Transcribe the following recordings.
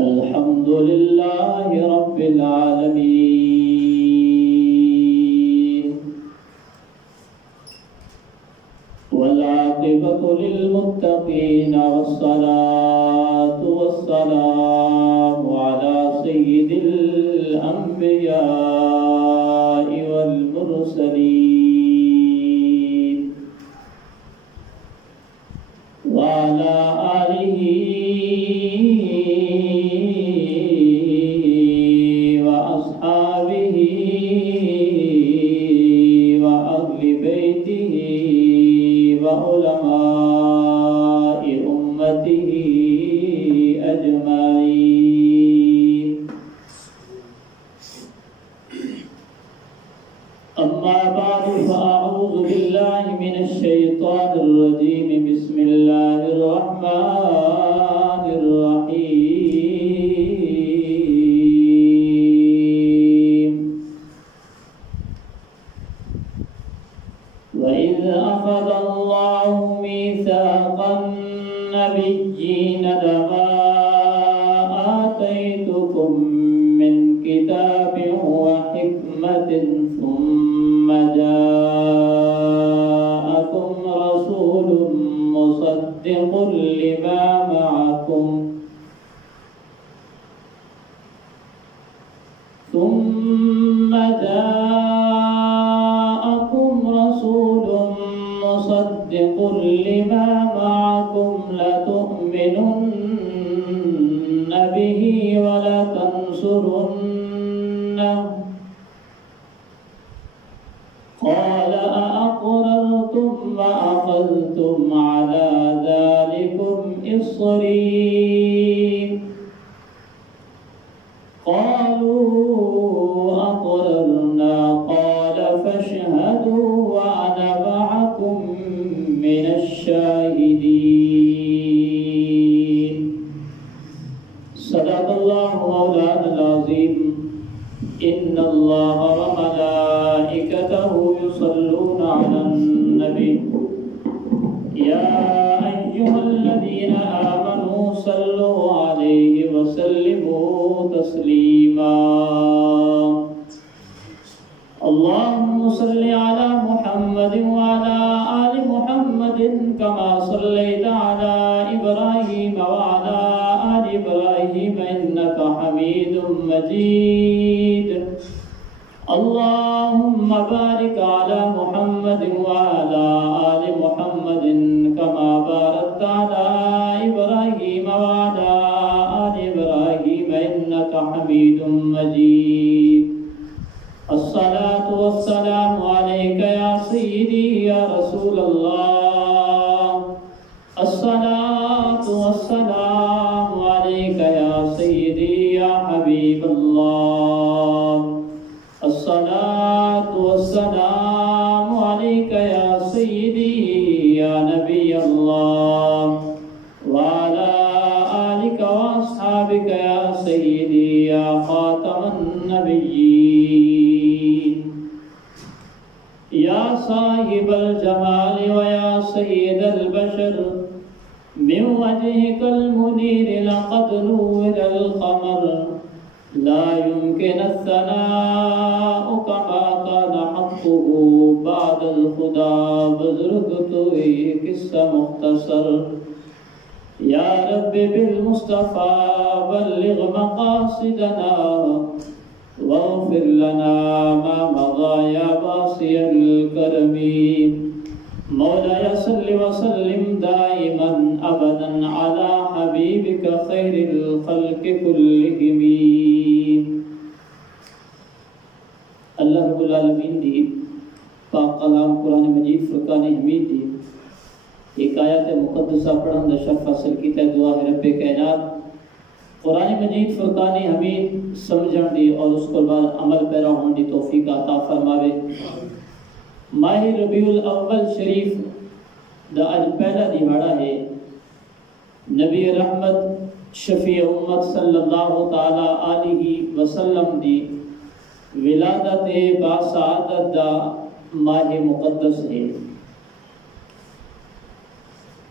الحمد لله رب العالمين والعاقبة للمتقين والصلاة والسلام على سيد الأنبياء والمرسلين وعلى آله وأصحابه وأهل بيته وعلماء أمته أجمعين. أما بعد فأعوذ بالله من الشيطان الرجيم. بسم الله الرحمن الرحيم. وإذ أخذ الله ميثاق النبيين لما آتيتكم من كتاب وحكمة ثم جاءكم رسول مصدق لما معكم لتؤمنن به ولتنصرنه قال أأقررتم وأخذتم على ذلكم إصري قالوا أقررنا قال فاشهدوا وأنا معكم من الشاهدين. صدق الله مولانا العظيم. إن الله وملائكته يصلون على النبي يا أيها الذين آمنوا صلوا عليه وسلموا تسليما. اللهم صل على محمد وعلى آل محمد كما صليت على إبراهيم وعلى آل إبراهيم إنك حميد مجيد. اللهم بارك على محمد وعلى آل محمد كما باركت على إبراهيم وعلى آل إبراهيم إنك حميد مجيد. الصلاة والسلام عليك يا سيدي يا رسول الله. الصلاة والسلام عليك يا سيدي يا حبيب الله. الصلاة والسلام عليك يا سيدي يا نبي الله وعلى آلك وأصحابك يا سيدي يا خاتم النبيين يا صاحب الجمال ويا سيد البشر. من وجهك المنير لقد نور القمر لا يمكن الثناء كما كان حقه بعد الخدا. بزرگ تو ایک قصہ مختصر. یا رب بالمصطفى بلغ مقاصدنا واغفر لنا ما مضى يا باصي الكرم. مولاي صل وسلم دائما ابدا على حبيبك خير الخلق كلهم. اللہ رب العالمین دی پاک کلام قرآن مجید فرقان حمید دی ایک آیت مقدسہ پڑھن دا شرف حاصل کیتا ہے. دعا ہے رب کائنات قرآن مجید فرقان حمید سمجھن دی اور اس کو بعد عمل پیرا ہون دی توفیق عطا فرماوے. ماہ ربیع الاول شریف دا اج پہلا دہاڑا ہے نبی رحمت شفیع امت صلی اللہ تعالی علیہ وسلم دی ولادت باسعادت دا ماہ مقدس ہے.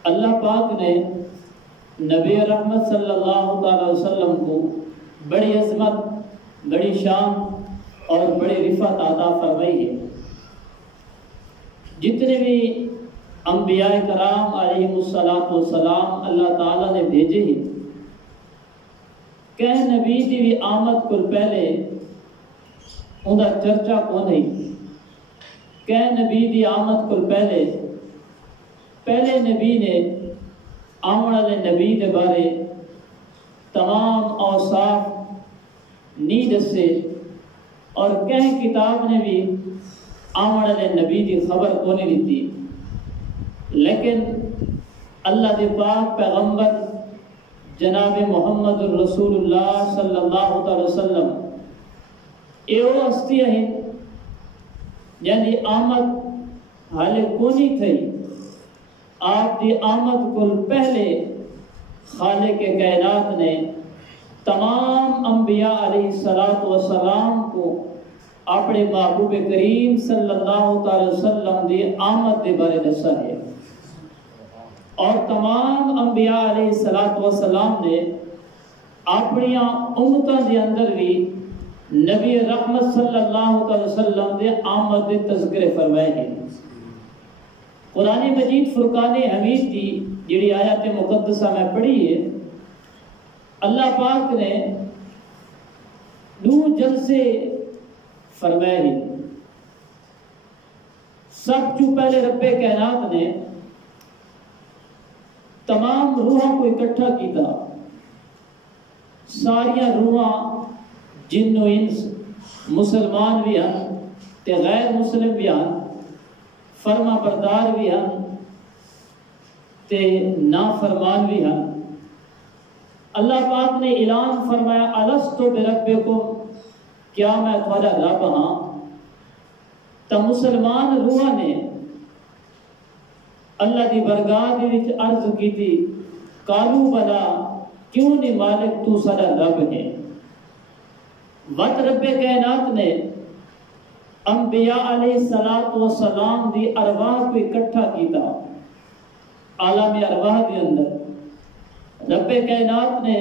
اللہ پاک نے نبی رحمت صلی اللہ تعالی وسلم کو بڑی عظمت، بڑی شان اور بڑی رفعت عطا فرمائی ہے۔ جتنے بھی انبیاء کرام علیہم السلام اللہ تعالیٰ نے بھیجے ہیں، کہ نبی دی بھی آمد کو پہلے اندھا چرچا کو نہیں، کہ نبی دی آمد کو پہلے نبی نے آمن والے نبی دے بارے تمام اوصاف نہیں دسے، اور کہیں کتاب نے بھی آمن والے نبی دی خبر کو نہیں دیتی، لیکن اللہ دے پاک پیغمبر جناب محمد الرسول اللہ صلی اللہ علیہ وسلم ایو ہستی ہیں یعنی آمد حالے کونی تھی، آپ دی آمد کو پہلے خالق کائنات نے تمام انبیاء علیہ السلام کو اپنے محبوب کریم صلی اللہ علیہ وسلم دی آمد دے بارے دسا ہے، اور تمام انبیاء علیہ السلام نے اپنی امتوں دے اندر بھی نبی رحمت صلی اللہ علیہ وسلم دے آمد دے تذکرے فرمائے ہیں۔ قرآن مجید فرقان حمید کی جڑی آیات مقدسہ میں پڑھی ہے، اللہ پاک نے دو جلسے فرمائے ہیں۔ سب جو پہلے رب کائنات نے تمام روحوں کو اکٹھا کیتا، ساریاں روحاں جن و انس، مسلمان بھی ہیں تے غیر مسلم بھی ہیں، فرما بردار بھی ہیں تے نافرمان بھی ہیں۔ اللہ پاک نے اعلان فرمایا الستو بربکم، کیا میں تھوڑا رب ہاں؟ تو مسلمان روحاں نے اللہ دی برگاہ دی وچ عرض کی تھی، قالو بلا، کیوں نہیں مالک تو سارا رب ہے؟ وقت رب کائنات نے انبیاء علیہ السلام دی ارواح کو اکٹھا کیتا عالم ارواح دے اندر۔ رب کائنات نے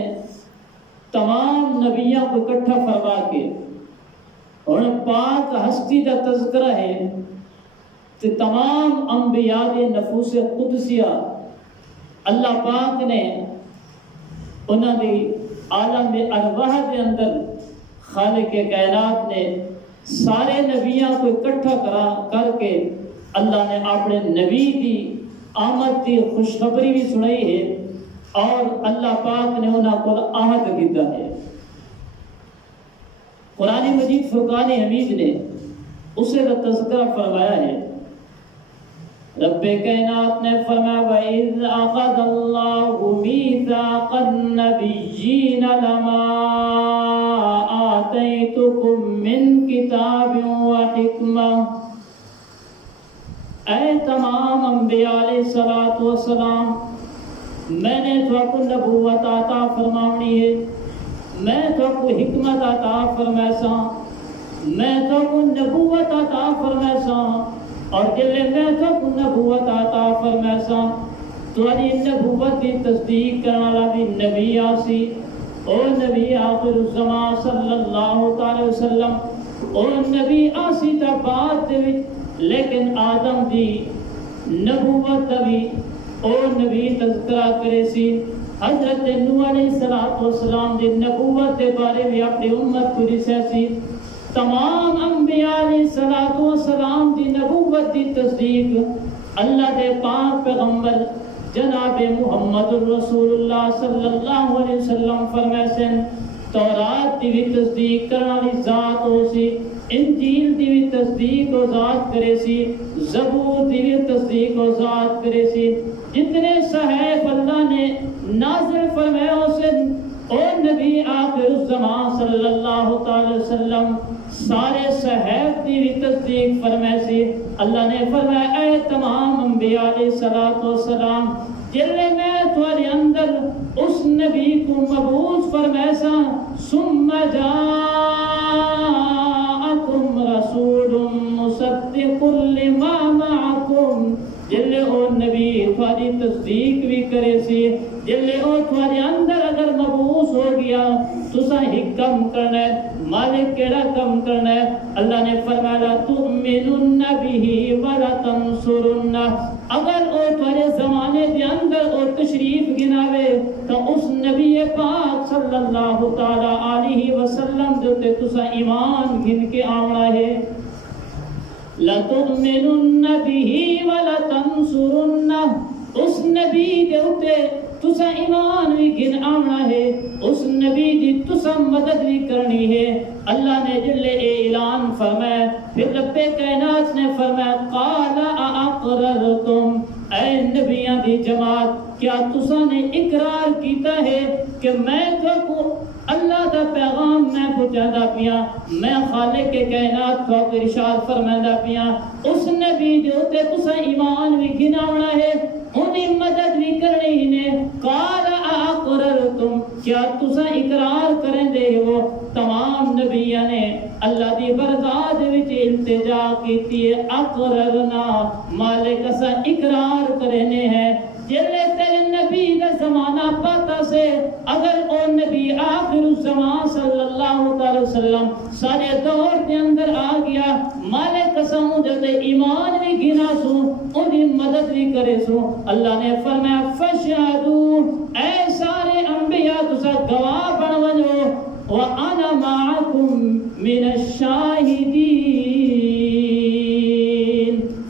تمام نبیوں کو اکٹھا فرما کے اور پاک ہستی دا تذکرہ ہے کہ تمام انبیاء دے نفوس قدسیہ اللہ پاک نے انہاں دی عالم ارواح دے اندر خالق کائنات نے سارے نبیوں کو اکٹھا کر کے اللہ نے اپنے نبی دی آمد دی خوشخبری بھی سنائی ہے، اور اللہ پاک نے انہاں کو عہد کیتا ہے۔ قرآن مجید فرقان حمید نے اسے کا تذکرہ فرمایا ہے۔ رب کائنات نے فرمایا وَإِذْ أَخَذَ اللَّهُ مِيثَاقَ النَّبِيِّينَ لَمَا آتَيْتُكُم مِّن كِتَابٍ وَحِكْمَةٍ، اے تمام انبیاء علیہ السلام، میں نے تو کو نبوت عطا فرمانی ہے، میں تو کو حکمت عطا فرمائسا، میں تو کو نبوت عطا فرمائسا، اور جلے میں تو کو نبوت عطا فرمائسا تمہاری نبوت کی تصدیق کرنے والا بھی نبی آسی، او نبی آخر الزمان صلی اللہ علیہ وسلم، او نبی آسی تا بات دے، لیکن آدم دی نبوت بھی او نبی تذکرہ کرے سی۔ حضرت نوح علیہ السلام دی نبوت دے بارے بھی اپنی امت کو رسے سی۔ تمام انبیاء علیہ السلام دی نبوت دی تصدیق اللہ دے پاک پیغمبر جناب محمد الرسول اللہ صلی اللہ علیہ وسلم فرمائے سن۔ تورات دی بھی تصدیق کرنے ذات ہو سی، انجیل دی بھی تصدیق و ذات کرے سی، زبور دی بھی تصدیق و ذات کرے سی۔ جتنے صحیف اللہ نے نازل فرمائے اسے او نبی آخر الزمان صلی اللہ علیہ وسلم سارے صحیف دی بھی تصدیق فرمائے سی۔ اللہ نے فرمایا اے تمام انبیاء علیہ السلام، جلے میں تمہارے اندر اس نبی کو مبعوث فرمائے سا، ثم جاءکم رسول مصدق لما معکم، جلے او نبی تمہاری تصدیق بھی کرے سی جلے او تھوڑے اندر اگر مبعوث ہو گیا تسا حکم کرنا ہے مالک کیڑا کم کرنا ہے اللہ نے فرمایا تؤمنون به ولا تنصرون اگر او تھوڑے زمانے دے اندر او تشریف گناوے تو اس نبی پاک صلی اللہ تعالی علیہ وسلم دے تسا ایمان گن کے آونا ہے لَتُؤْمِنُنَّ بِهِ وَلَتَنْصُرُنَّ اس نبی دے اتے تسا ایمان بھی گن آنا ہے اس نبی دی تسا مدد بھی کرنی ہے اللہ نے جلے اعلان فرمایا پھر رب کائنات نے فرمایا قَالَ أَأَقْرَرْتُمْ اے نبیاں دی جماعت کیا تسا نے اقرار کیتا ہے کہ میں تو اللہ دا پیغام میں پہنچادا پیا میں خالق کے کائنات کو ارشاد فرمادا پیا اس نبی دے اوتے تسا ایمان بھی گناونا ہے انہی مدد بھی کرنی نے قال اقررتم کیا تسا اقرار کریں دے ہو تمام نبیاں نے اللہ دی برگاہ وچ التجا کیتی ہے اقررنا مالک اسا اقرار کرنے ہیں جلے تیرے نبی دا زمانہ پاتا سے اگر او نبی آخر الزمان صلی اللہ علیہ وسلم سارے دور کے اندر آ گیا مالک قسم جتے ایمان بھی گنا سو انہی مدد بھی کرے سو اللہ نے فرمایا فشہدو اے سارے انبیاء تسا گواہ بن ونجو وَأَنَا مَعَكُمْ مِنَ الشَّاهِدِينَ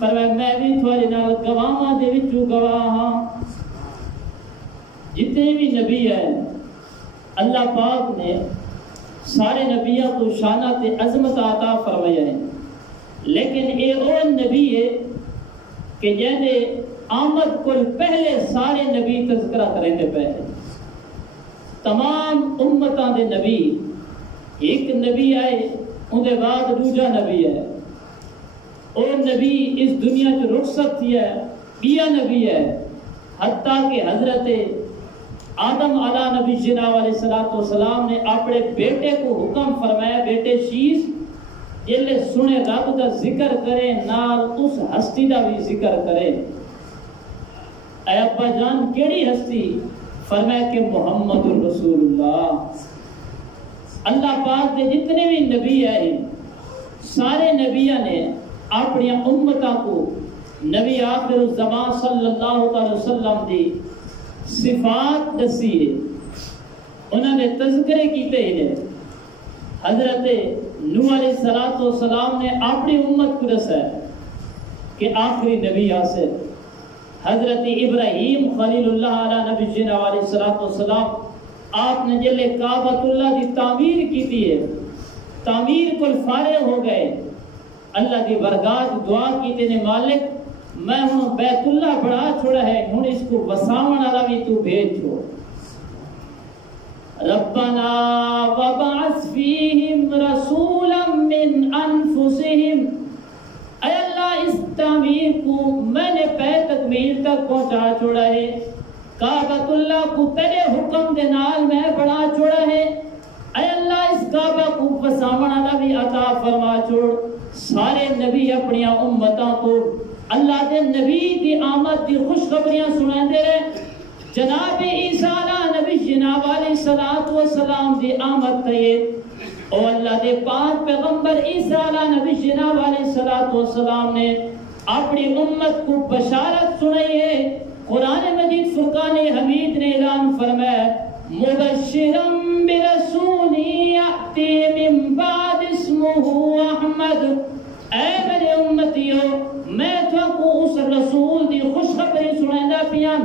فرمایا میں بھی تھوڑے نال گواہاں دے وچوں گواہ ہاں جتنے بھی نبی ہیں اللہ پاک نے سارے نبیوں کو شانات عظمت عطا فرمایا ہے لیکن اے وہ نبی ہے کہ جہنے آمد کل پہلے سارے نبی تذکرہ کریں دے پہلے تمام امتاں دے نبی ایک نبی آئے ان دے بعد دوجا نبی ہے اور نبی اس دنیا جو رخصت تھی ہے بیا نبی ہے حتیٰ کہ حضرت آدم علیہ نبی جناب علیہ السلام نے اپنے بیٹے کو حکم فرمایا بیٹے شیش جلے سنے رب دا ذکر کرے نال اس ہستی دا بھی ذکر کرے اے ابا جان کیڑی ہستی فرمایا کہ محمد رسول اللہ اللہ پاک دے جتنے بھی نبی آئے سارے نبیوں نے اپنی امتوں کو نبی آخر الزمان صلی اللہ علیہ وسلم دی صفات دسی ہے انہوں نے تذکرے کیتے ہیں حضرت نوح علیہ السلام نے اپنی امت کو دسا ہے کہ آخری نبی آسر حضرت ابراہیم خلیل اللہ علیہ نبی جناب علیہ السلام آپ نے جلے کعبۃ اللہ دی تعمیر کی تھی ہے تعمیر کو فارغ ہو گئے اللہ دی برگاہ دعا کی تینے مالک میں ہوں بیت اللہ بڑھا چھوڑا ہے ہوں اس کو وساون والا بھی تو بھیج چھوڑ ربنا وبعث فیہم رسولا من انفسہم اے اللہ اس تعمیر کو میں نے پہ تکمیل تک پہنچا چھوڑا ہے کعبۃ اللہ کو تیرے حکم دے نال میں بڑھا چھوڑا ہے اے اللہ اس کعبہ کو وساون والا بھی عطا فرما چھوڑ سارے نبی اپنی امتوں کو اللہ دے نبی دی آمد دی خوشخبریاں سنا دے رہے جناب عیسیٰ علیہ نبی جناب علیہ السلام دی آمد تیئے اور اللہ دے پاک پیغمبر عیسیٰ علیہ نبی جناب علیہ السلام نے اپنی امت کو بشارت سنائی ہے قرآن مجید فرقان حمید نے اعلان فرمایا مبشرا برسول یأتی من بعد اسمہ احمد اے میرے امتیوں میں تو کو اس رسول دی خوشخبری سنائندا پیا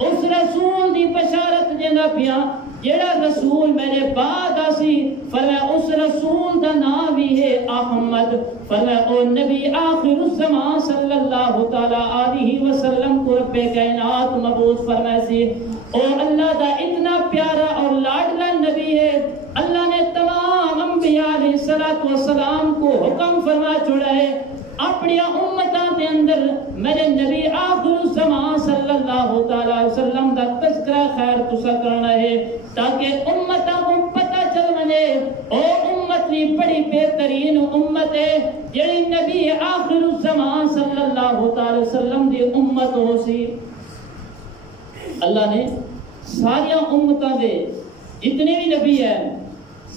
اس رسول دی بشارت دینا پیا جیڑا رسول میرے بعد آسی فرمایا اس رسول دا نام بھی ہے احمد فرمایا او نبی آخر الزمان صلی اللہ تعالی علیہ وسلم کو رب کائنات مبعوث فرمائے سی او اللہ دا اتنا پیارا اور لاڈلا نبی ہے اللہ نے تمام انبیاء علیہ السلام کو حکم فرما چھوڑا ہے اپنی امتاں دے اندر میرے نبی آخر الزمان صلی اللہ تعالی وسلم دا تذکرہ خیر تسا کرنا ہے تاکہ امتاں کو پتہ چل منے او امت بھی بڑی بہترین امت ہے جڑی نبی آخر الزمان صلی اللہ تعالی وسلم دی امت ہو سی اللہ نے سارے امتاں دے جتنے بھی نبی ہیں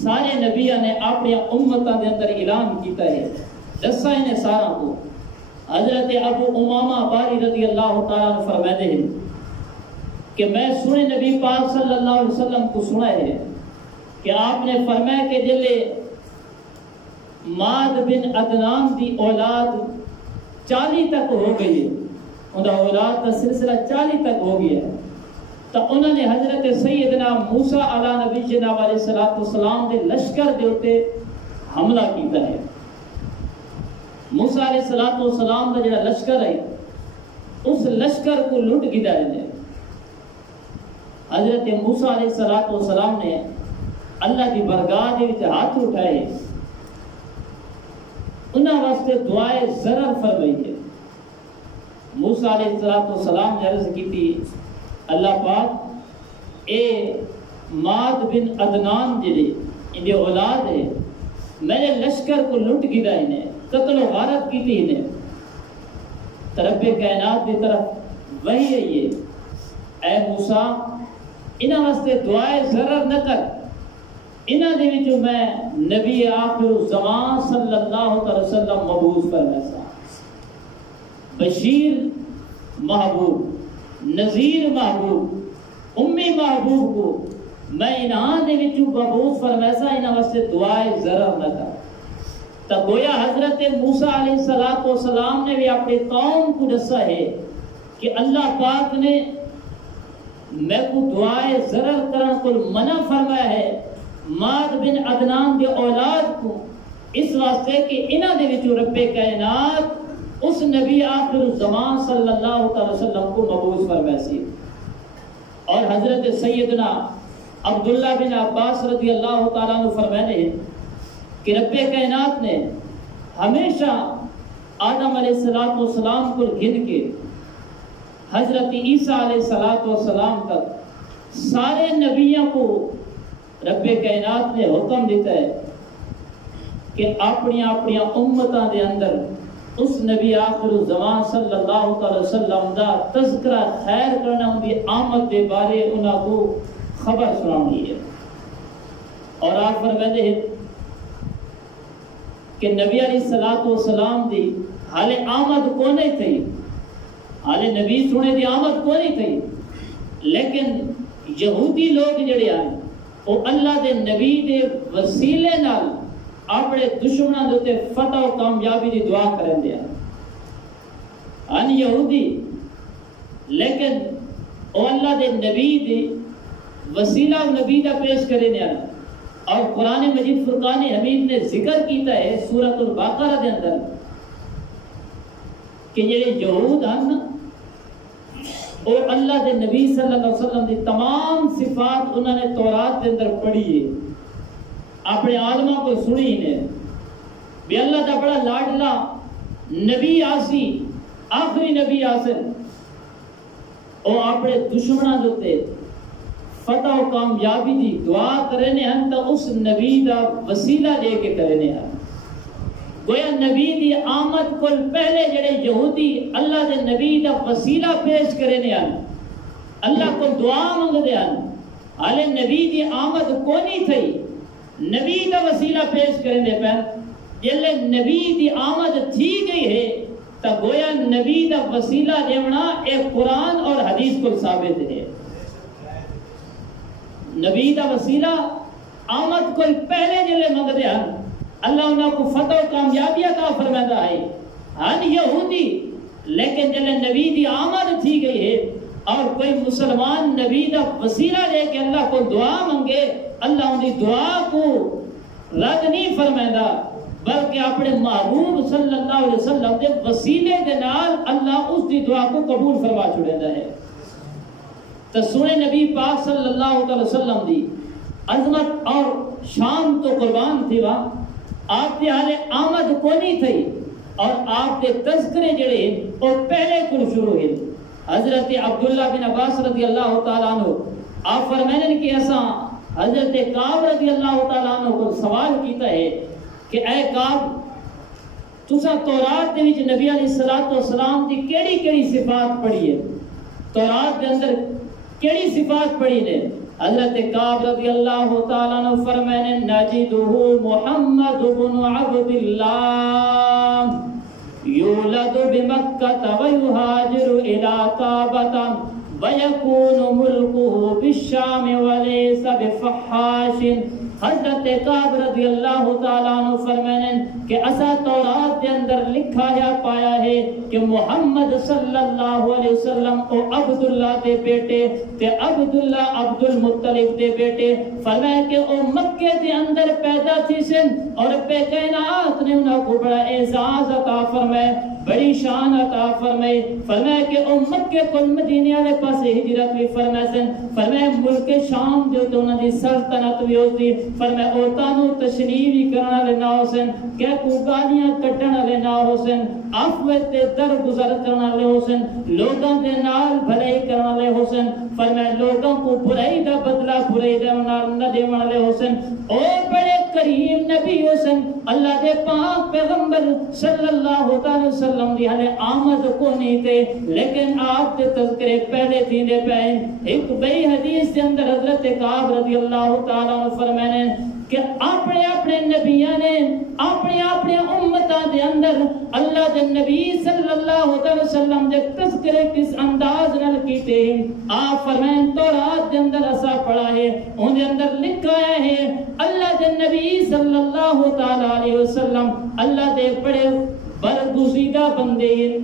سارے نبیاں نے اپنی امتاں دے اندر اعلان کیتا ہے، دسا انہیں سارا کو۔ حضرت ابو امامہ باری رضی اللہ تعالیٰ عنہ فرماتے ہیں کہ میں سنے نبی پاک صلی اللہ علیہ وسلم کو سنا ہے کہ آپ نے فرمایا کہ جلے ماد بن عدنان دی اولاد 40 تک ہو گئی ہے، انہاں اولاد کا سلسلہ 40 تک ہو گیا ہے، تو انہوں نے حضرت سیدنا موسیٰ علیہ نبی جناب علیہ السلام دے لشکر دے ہوتے حملہ کیتا ہے۔ موسیٰ علیہ السلام دا جڑا لشکر ہے اس لشکر کو لٹ گیا ہے۔ حضرت موسیٰ علیہ السلام نے اللہ کی برگاہ دے وچ ہاتھ اٹھائے، انہاں واسطے دعائے ضرر فرمائی ہے۔ موسیٰ علیہ السلام نے عرض کی تھی اللہ پاک اے ماد بن عدنان جڑے ان دی اولاد ہے میرے لشکر کو لٹ گیا انہیں قتل و غارت کی تھی انہیں، رب کائنات کی طرف وہی ہے یہ اے موسیٰ انہاں واسطے دعائے ضرر نہ کر، انہاں دے وچوں میں نبی آخر الزمان صلی اللہ علیہ وسلم مبعوث فرمائے، بشیر محبوب، نذیر محبوب، امی محبوب کو میں انہاں دے وچوں مبعوث فرمائے، انہاں واسطے دعائے ضرر نہ کر۔ تو گویا حضرت موسیٰ علیہ السلام نے بھی اپنے قوم کو دسا ہے کہ اللہ پاک نے میں کو دعائے ضرر کرن کو منع فرمایا ہے ماد بن عدنان دے اولاد کو، اس واسطے کہ انہاں دے وچوں رب کائنات اس نبی آخر الزمان صلی اللہ علیہ وسلم کو مبعوث فرمایا سی۔ اور حضرت سیدنا عبداللہ بن عباس رضی اللہ تعالیٰ عنہ فرماتے ہیں کہ رب کائنات نے ہمیشہ آدم علیہ السلام کو گن کے حضرت عیسیٰ علیہ السلام تک سارے نبیوں کو رب کائنات نے حکم دیتا ہے کہ اپنی اپنی امتاں دے اندر اس نبی آخر الزمان صلی اللہ علیہ وسلم دا تذکرہ خیر کرنا ان دی آمد دے بارے انہاں کو خبر سنانی ہے۔ اور آپ فرماتے ہیں کہ نبی علیہ السلام دی حال آمد کو نہیں تھی، حال نبی سنے دی آمد کو نہیں تھی، لیکن یہودی لوگ جڑے آئے وہ اللہ دے نبی دے وسیلے نال اپنے دشمنوں دے فتح و کامیابی دی دعا کرن دیا ان یہودی، لیکن وہ اللہ دے نبی دے وسیلہ نبی دا پیش کرے دیا۔ اور قرآن مجید فرقان حمید نے ذکر کیتا ہے سورۃ البقرہ دے اندر کہ یہ یہود ہیں اور اللہ دے نبی صلی اللہ علیہ وسلم دی تمام صفات انہوں نے تورات دے اندر پڑھی ہے، اپنے عالموں کو سنی نے بھی اللہ دا بڑا لاڈلا نبی آسی، آخری نبی آسن، اور اپنے دشمنوں دوتے فتح و کامیابی دی دعا کرنے ہیں تو اس نبی دا وسیلہ لے کے کرنے ہیں۔ گویا نبی دی آمد کو پہلے جڑے یہودی اللہ دے نبی دا وسیلہ پیش کرنے ہیں، اللہ کو دعا مانگ دے ہیں، حالے نبی دی آمد کو نہیں تھی، نبی دا وسیلہ پیش کرنے پہ جلے نبی دی آمد تھی گئی ہے تو گویا نبی دا وسیلہ دیونا ایک قرآن اور حدیث کو ثابت ہے۔ نبی دا وسیلہ آمد کو پہلے جلے مانگ دے ہیں، اللہ انہوں کو فتح و کامیابی عطا فرماتا ہے ہن یہودی، لیکن جلے نبی دی آمد تھی گئی ہے اور کوئی مسلمان نبی دا وسیلہ لے کے اللہ کو دعا منگے، اللہ ان دی دعا کو رد نہیں فرمائے بلکہ اپنے محبوب صلی اللہ علیہ وسلم دے وسیلے دے نال اللہ اس دی دعا کو قبول فرما چھوڑے ہے۔ تو سنے نبی پاک صلی اللہ علیہ وسلم دی عظمت اور شان تو قربان تھی وہاں، آپ کے حال آمد کو نہیں تھی اور آپ کے تذکرے جڑے اور پہلے کل شروع ہوئے۔ حضرت عبداللہ بن عباس رضی اللہ تعالیٰ عنہ آپ فرمائیں کہ ایسا حضرت کعب رضی اللہ تعالیٰ عنہ کو سوال کیتا ہے کہ اے کعب تسا تورات دے وچ نبی علیہ السلام دی کیڑی کیڑی صفات پڑھی ہے؟ تورات دے اندر کیڑی صفات پڑھی نے؟ حضرت کعب رضی اللہ تعالیٰ عنہ فرمانے نجدہ محمد بن عبد اللہ یولد بمکہ ویہاجر الی طابہ ویکون ملکہ بالشام ولیس بفحاش۔ حضرت کعب رضی اللہ تعالیٰ عنہ فرمانے کہ اسا تورات کے اندر لکھا ہے پایا ہے کہ محمد صلی اللہ علیہ وسلم او عبداللہ دے بیٹے تے عبداللہ عبد المطلب دے بیٹے، فرمایا کہ او مکے دے اندر پیدا تھی سن اور رب کائنات نے انہاں کو بڑا اعزاز عطا فرمایا، بڑی شان عطا فرمائی، فرمایا کہ او مکے کو مدینے والے پاسے ہجرت بھی فرمایا سن، فرمایا ملک شام جو تو انہاں دی سلطنت بھی ہوتی، فرمایا عورتانو تشریف ہی کرنا والے نہ ہو سن، کہ کو گالیاں کٹن والے نہ ہو سن، عفو تے در گزر کرنا والے ہو سن، لوگاں دے نال بھلائی کرنا والے ہو سن، فرمایا لوگاں کو برائی دا بدلہ برائی دا نہ دیون والے ہو سن، او بڑے کریم نبی ہو سن، اللہ دے پاک پیغمبر صلی اللہ علیہ وسلم دی حالے آمد کو نہیں تھے، لیکن آپ کے تذکرے پہلے تھیندے پہ ایک بئی حدیث کے اندر حضرت کعب رضی اللہ تعالیٰ عنہ فرمانے کہ اپنے اپنے نبیوں نے اپنے امتاں دے اندر اللہ دے نبی صلی اللہ علیہ وسلم دے تذکرے کس انداز نال کیتے ہیں۔ آپ فرمائیں تورات دے اندر ایسا پڑھا ہے، ان دے اندر لکھا ہے اللہ دے نبی صلی اللہ تعالی علیہ وسلم اللہ دے بڑے برگزیدہ بندے ہیں،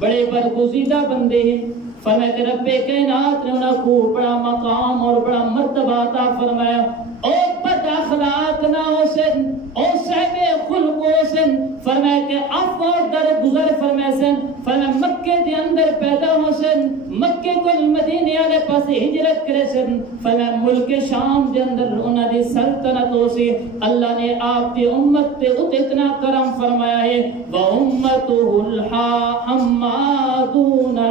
بڑے برگزیدہ بندے ہیں، فرمایا کہ رب کائنات نے انہاں کو بڑا مقام اور بڑا مرتبہ عطا فرمایا، او بد اخلاق نہ ہو سن، او صاحب خلق ہو سن، فرمایا کہ عفو اور درگزر فرمایا سن، فرمایا مکے دے اندر پیدا ہو سن، مکے کو مدینے والے پاس ہجرت کرے سن، فرمایا ملک شام دے اندر انہاں دی سلطنت ہو سی، اللہ نے آپ دی امت تے اتنا کرم فرمایا ہے، وَأُمَّتُهُ الْحَامَّدُونَ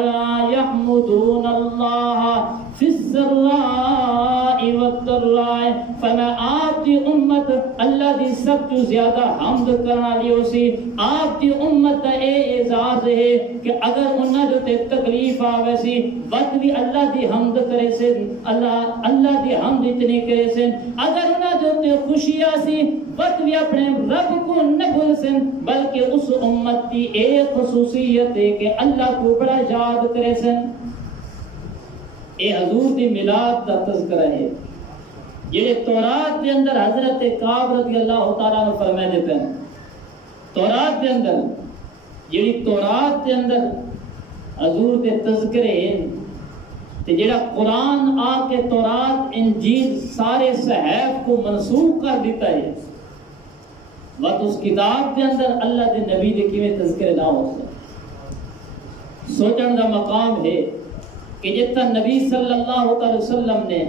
لَا يَحْمُدُونَ اللَّهَ فِي السَّرَّاءِ وَالضَّرَّاءِ، فرمایا آپ دی امت اللہ دی سب تو زیادہ حمد کرنا لیو سی، آپ دی امت اے اعزاز ہے کہ اگر انہاں جو تے تکلیف آوے سی وقت بھی اللہ دی حمد کرے سن، اللہ دی حمد اتنی کرے سن، اگر انہاں جو تے خوشی آسی وقت بھی اپنے رب کو نہ بھول سن، بلکہ اس امت کی ایک خصوصیت ہے کہ اللہ کو بڑا یاد کرے سن۔ اے حضور دی میلاد دا تذکرہ ہے، یہ تورات دے اندر حضرت کعب رضی اللہ تعالیٰ عنہ فرمائے دیتے ہیں، تورات دے اندر یہ تورات دے اندر حضور دے تذکرے ہیں، تے جڑا قرآن آ کے تورات انجیل سارے صحائف کو منسوخ کر دیتا ہے، وقت اس کتاب دے اندر اللہ دے نبی دے کیویں تذکرے نہ ہو سکتے۔ سوچن دا مقام ہے کہ جتنا نبی صلی اللہ علیہ وسلم نے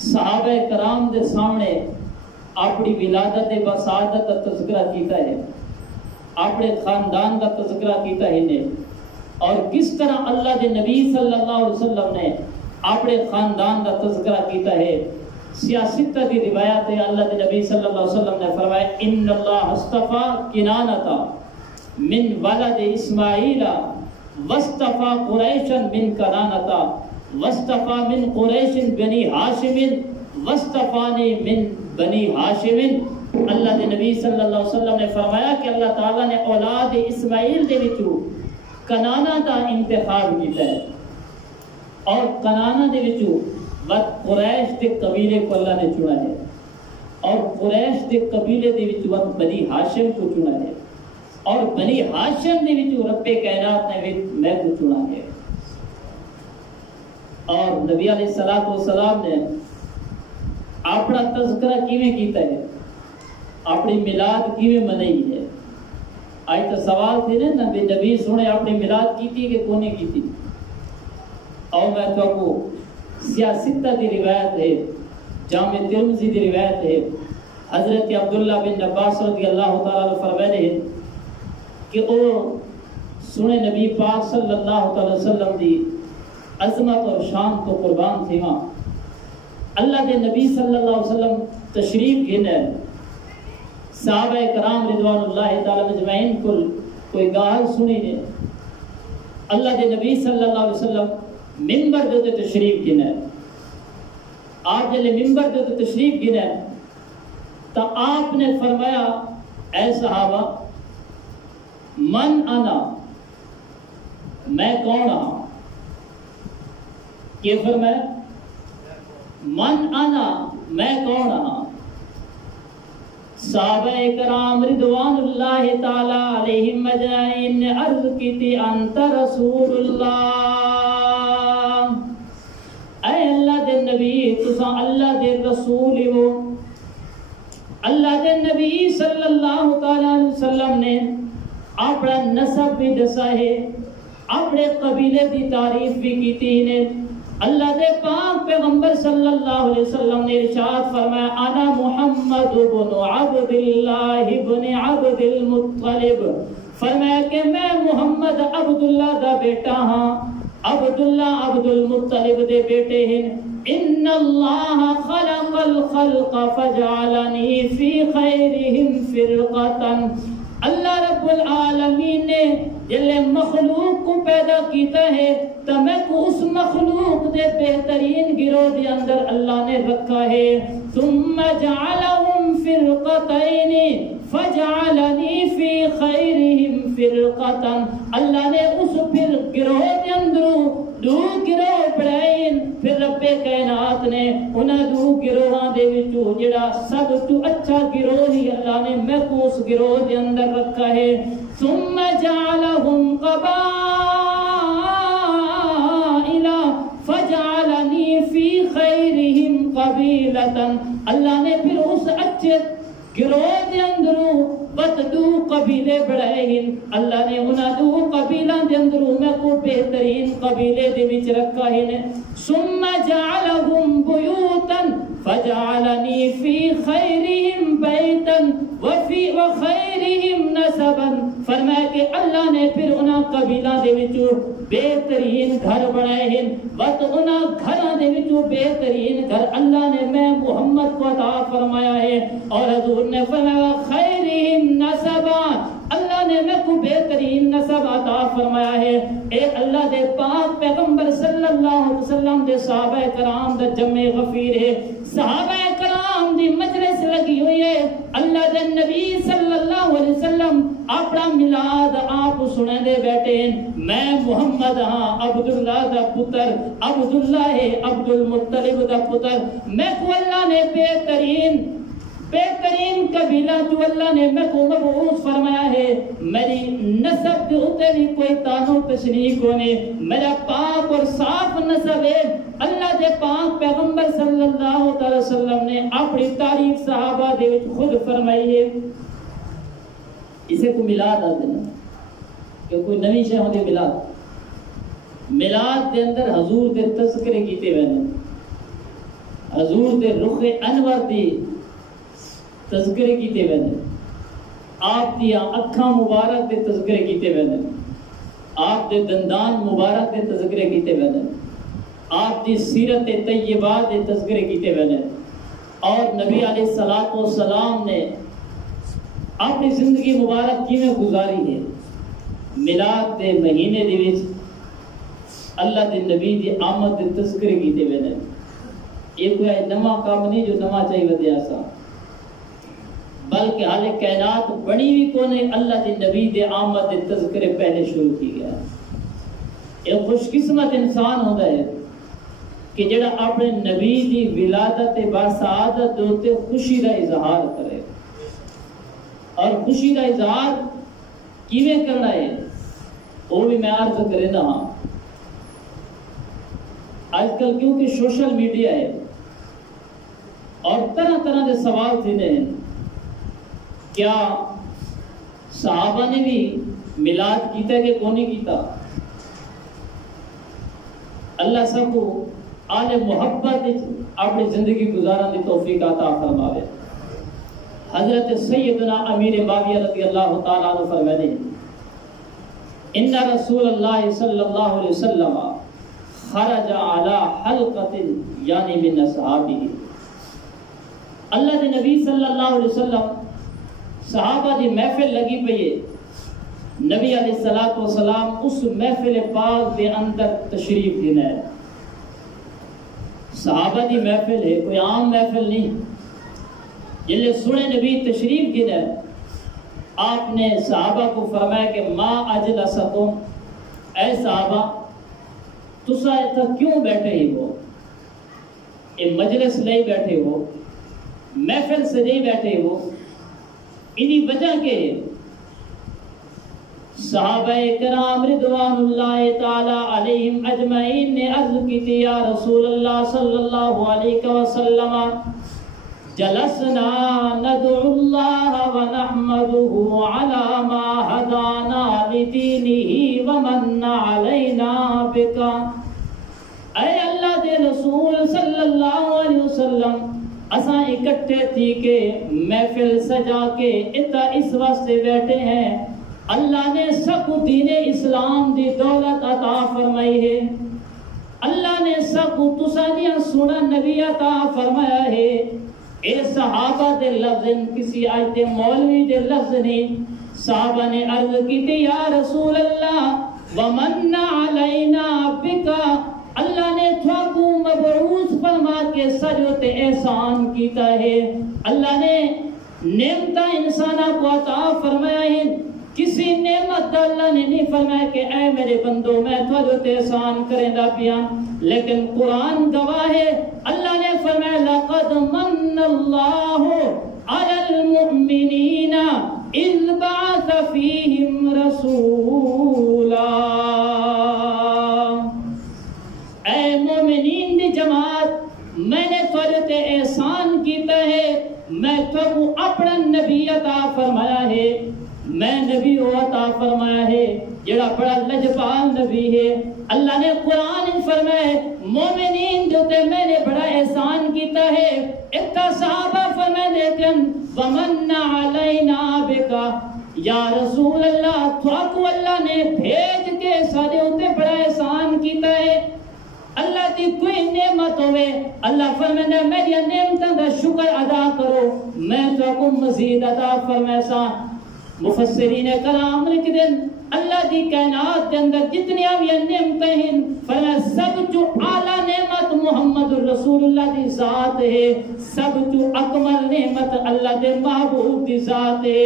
صحابہ کرام دے سامنے اپنی ولادت بسعادت کا تذکرہ کیتا ہے، اپنے خاندان کا تذکرہ کیتا ہے نے، اور کس طرح اللہ دے نبی صلی اللہ علیہ وسلم نے اپنے خاندان کا تذکرہ کیتا ہے۔ سیاست کی روایت ہے، اللہ دے نبی صلی اللہ علیہ وسلم نے فرمایا ان اللہ اصطفیٰ کنانتا من ولد اسماعیل واصطفیٰ قریشا من کنانتا واصطفیٰ من قریش بنی ہاشم واصطفانی من بنی ہاشم۔ اللہ دے نبی صلی اللہ علیہ وسلم نے فرمایا کہ اللہ تعالیٰ نے اولاد اسماعیل دے وچوں کنانا دا انتخاب کیتا ہے، اور کنانا دے وچوں وقت قریش دے قبیلے کو اللہ نے چنا ہے، اور قریش دے قبیلے دے وچوں وقت بنی ہاشم کو چنا ہے، اور بنی ہاشم دے وچوں رب کائنات نے میں کو چنا ہے۔ اور نبی علیہ السلام نے اپنا تذکرہ کیویں کیتا ہے، اپنی میلاد کیویں منائی ہے۔ آج تو سوال تھے نا نبی سنے اپنی میلاد کیتی کہ کونے کیتی، اور میں تو کو سیاستہ دی روایت ہے، جامع ترمذی دی روایت ہے، حضرت عبداللہ بن عباس رضی اللہ تعالیٰ عنہ فرماتے ہیں کہ او سنے نبی پاک صلی اللہ علیہ وسلم دی عظمت اور شان تو قربان تھی ماں، اللہ دے نبی صلی اللہ علیہ وسلم تشریف گھنے، صحابہ کرام رضوان اللہ تعالیٰ مجمعین کو کوئی گال سنی نے، اللہ دے نبی صلی اللہ علیہ وسلم ممبر دے تشریف گنا ہے. آپ جلے ممبر دے تشریف گنا ہے تو آپ نے فرمایا اے صحابہ من انا میں کون ہاں. کہ فرمایا من انا میں کون ہاں. صحابہ کرام رضوان اللہ تعالی علیہم اجمعین نے عرض کی تھی انت رسول اللہ. اے اللہ دے نبی تساں اللہ دے رسول ہو. اللہ دے نبی صلی اللہ تعالی علیہ وسلم نے اپنا نسب بھی دسا ہے, اپنے قبیلے دی تعریف بھی کی نے. اللہ دے پاک پیغمبر صلی اللہ علیہ وسلم نے ارشاد فرمایا انا محمد بن عبد اللہ بن عبد المطلب. فرمایا کہ میں محمد عبداللہ دا بیٹا ہاں, عبداللہ عبد المطلب دے بیٹے ہیں. ان اللہ خلق الخلق فجعلنی فی خیرہم فرقتا. اللہ رب العالمین نے جلے مخلوق کو پیدا کیتا ہے تو میں کو اس مخلوق دے بہترین گروہ دے اندر اللہ نے رکھا ہے. ثم جعلہم فرقتین فجعلنی فی خیرہم فرقتا. اللہ نے اس پھر گروہ دے اندروں دو گروہ بڑھائیں. پھر رب کائنات نے انہاں دو گروہاں دے وچوں جڑا سب تو اچھا گروہ ہی اللہ نے میں کو اس گروہ دے اندر رکھا ہے. ثم جعلہم قبائل فجعلنی فی خیرہم قبیلتا. اللہ نے پھر اس اچھے گروہ دے اندروں بس دو قبیلے بڑھائے ہیں. اللہ نے انہاں دو قبیلہ دے اندروں میں کو بہترین قبیلے دے وچ رکھا ہے. ثم جعلہم بیوتا فجعلنی فی خیرہم بیتا وخیرہم نسبا. فرمایا کہ اللہ نے پھر انہاں قبیلہ دے وچوں بہترین گھر بنائے ہیں. بس انہاں گھراں دے وچوں بہترین گھر اللہ نے میں محمد کو عطا فرمایا ہے. اور حضور نے فرمایا خیرہم نسبا. اللہ نے میں کو بہترین نسب عطا فرمایا ہے. اے اللہ دے پاک پیغمبر صلی اللہ علیہ وسلم دے صحابہ کرام دا جمع غفیر ہے. صحابہ کرام دی مجلس لگی ہوئی ہے. اللہ دے نبی صلی اللہ علیہ وسلم اپنا میلاد آپ سنے دے بیٹھے ہیں. میں محمد ہاں عبداللہ دا پتر, عبداللہ ہے عبد المطلب دا پتر. میں کو اللہ نے بہترین قبیلہ جو اللہ نے میں کو مبعوث فرمایا ہے. میری نسب دے ہوتے بھی کوئی تانو تشنیح کونے, میرا پاک اور صاف نسب ہے. اللہ دے پاک پیغمبر صلی اللہ علیہ وسلم نے اپنی تعریف صحابہ دے وچ خود فرمائی ہے. اسے کو میلاد آتے نا کہ کوئی نوی شے ہوندے میلاد. میلاد دے اندر حضور دے تذکرے کیتے ہوئے نے, حضور دے رخ انور دی تذکرے کیتے ہوئے نے, آپ دیا اکھاں مبارک دے تذکرے کیتے ہوئے نے, آپ دے دندان مبارک دے تذکرے کیتے ہوئے نے, آپ دی سیرت طیبات دے تذکرے کیتے ہوئے نے. اور نبی علیہ السلام نے اپنی زندگی مبارک کیویں گزاری ہے. میلاد دے مہینے دے وچ اللہ دے نبی دی آمد دے تذکرے کیتے ہوئے نے. یہ کوئی نواں کام نہیں جو نواں چاہیے ودیا سا, بلکہ حال کائنات بنی بھی کونے اللہ دے نبی دے آمد دے تذکرے پہلے شروع کی گیا. ایک خوش قسمت انسان ہوتا ہے کہ جڑا اپنے نبی دی ولادت باسعادت ہوتے خوشی دا اظہار کرے. اور خوشی دا اظہار کیویں کرنا ہے وہ بھی میں عرض کرے نا. آج کل کیونکہ سوشل میڈیا ہے اور طرح طرح کے سوال تھے ہیں, کیا صحابہ نے بھی میلاد کیتا کہ کون نہیں کیتا؟ اللہ سب کو آل محبت اپنی زندگی گزارن دی توفیق عطا فرماوے. حضرت سیدنا امیر معاویہ رضی اللہ تعالیٰ عنہ فرماتے ہیں ان رسول اللہ صلی اللہ علیہ وسلم خرج علی حلقۃ یعنی من اصحابہ. اللہ کے نبی صلی اللہ علیہ وسلم صحابہ دی محفل لگی پئی ہے. نبی علیہ الصلوۃ والسلام اس محفل پاک دے اندر تشریف دینا ہے. صحابہ دی محفل ہے، کوئی عام محفل نہیں۔ جلے سنے نبی تشریف گرا ہے، آپ نے صحابہ کو فرمایا کہ ما اجلستم، اے صحابہ تسا اتنا کیوں بیٹھے ہی ہو؟ یہ مجلس نہیں بیٹھے ہو، محفل سے نہیں بیٹھے ہو، انہی وجہ کے صحابہ کرام رضوان اللہ تعالی علیہم اجمعین نے عرض کی تھی یا رسول اللہ صلی اللہ علیہ وسلم جلسنا ندعو اللہ ونحمده على ما هدانا لدینه ومن علینا بکا۔ اے اللہ دے رسول صلی اللہ علیہ وسلم اساں اکٹھے تھی کہ محفل سجا کے اتا اس واسطے بیٹھے ہیں اللہ نے سب دین اسلام دی دولت عطا فرمائی ہے، اللہ نے سب تسانیاں سنا نبی عطا فرمایا ہے۔ اے صحابہ دے لفظ کسی آیت مولوی دے لفظ نہیں۔ صحابہ نے عرض کی تھی یا رسول اللہ ومن علینا بکا، اللہ نے تھوکو مبعوث فرما کے سجوت احسان کیتا ہے، اللہ نے نعمتہ انسانہ کو عطا فرمایا ہے، کسی نعمت اللہ نے نہیں فرمایا کہ اے میرے بندوں میں تھوڑے احسان کریں دا پیا، لیکن قرآن گواہ ہے اللہ نے فرمایا لقد من اللہ علی المؤمنین اذ بعث فیہم رسولا۔ اے مومنین دی جماعت میں نے تھوڑے احسان کیتا ہے، میں تو اپنا نبی عطا فرمایا ہے، میں نبی کو عطا فرمایا ہے جڑا بڑا لجپال نبی ہے۔ اللہ نے قرآن فرمائے مومنین جو تے میں نے بڑا احسان کیتا ہے، اتا صحابہ فرمائے لیکن ومن علینا بکا، یا رسول اللہ تھوکو اللہ نے بھیج کے سارے ہوتے بڑا احسان کیتا ہے۔ اللہ دی کوئی نعمت ہوئے اللہ فرمائے میری نعمتوں کا شکر ادا کرو میں تو کو مزید عطا فرمائے سا۔ مفسرین کرام لکھ دیں اللہ دی کائنات کے اندر جتنی بھی نعمتیں ہیں فرمایا سب جو اعلیٰ نعمت محمد رسول اللہ دی ذات ہے، سب جو اکمل نعمت اللہ دے محبوب دی ذات ہے،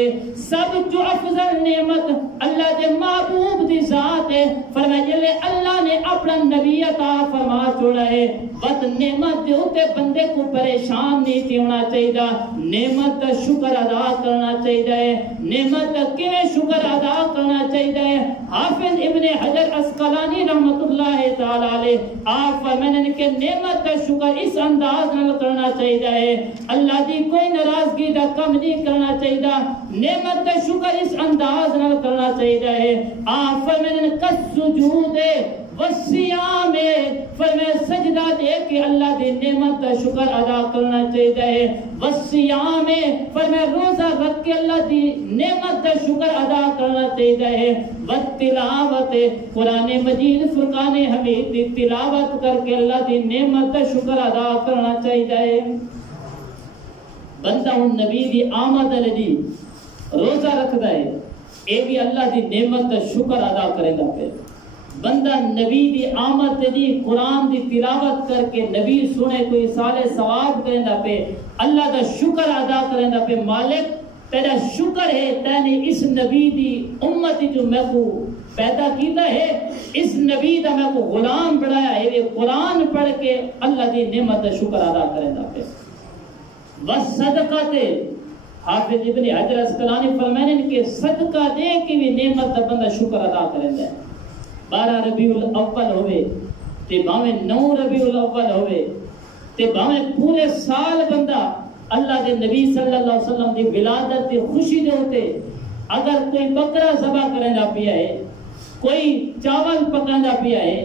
سب جو افضل نعمت اللہ دے محبوب دی ذات ہے۔ فرمایا جلے اللہ نے اپنا نبی عطا فرما چھوڑا ہے، بد نعمت دے ہوتے بندے کو پریشان نہیں تھی ہونا چاہیے، نعمت کا شکر ادا کرنا چاہیے، نعمت کا کیویں شکر ادا کرنا چاہیے۔ حافظ ابن حجر اسقلانی رحمت اللہ تعالی علیہ آپ فرمانے کہ نعمت کا شکر اس انداز نال کرنا چاہیے، اللہ دی کوئی ناراضگی دا کم نہیں کرنا چاہیے، نعمت کا شکر اس انداز نال کرنا چاہیے۔ آپ فرمانے کس سجود والصیام فرمائے سجدہ دے کے اللہ دی نعمت کا شکر ادا کرنا چاہیے، والصیام فرمائے روزہ رکھ کے اللہ دی نعمت کا شکر ادا کرنا چاہیے، والتلاوت قرآن مجید فرقان حمید دی تلاوت کر کے اللہ دی نعمت کا شکر ادا کرنا چاہیے۔ بندہ ان نبی دی آمد علی روزہ رکھتا ہے، اے بھی اللہ دی نعمت کا شکر ادا کرے گا۔ پھر بندہ نبی دی آمد دی قرآن دی تلاوت کر کے نبی سنے کوئی سال ثواب کریں دا پہ اللہ دا شکر ادا کریں دا پہ مالک تیرا شکر ہے تینے اس نبی دی امتی جو میں کو پیدا کیتا ہے، اس نبی دا میں کو غلام بڑھایا ہے، یہ قرآن پڑھ کے اللہ دی نعمت دا شکر ادا کریں دا پہ۔ وصدقات حافظ ابن حجر اسقلانی فرمانے کہ صدقہ دے کے بھی نعمت دا بندہ شکر ادا کریں دا ہے۔ 12 ربیع الاول ہوئے تے باویں 9 ربیع الاول ہوئے تے باویں پورے سال بندہ اللہ دے نبی صلی اللہ علیہ وسلم دی ولادت دی خوشی دے ہوتے اگر کوئی بکرا ذبح کرنا پیا ہے، کوئی چاول پکانا پیا ہے،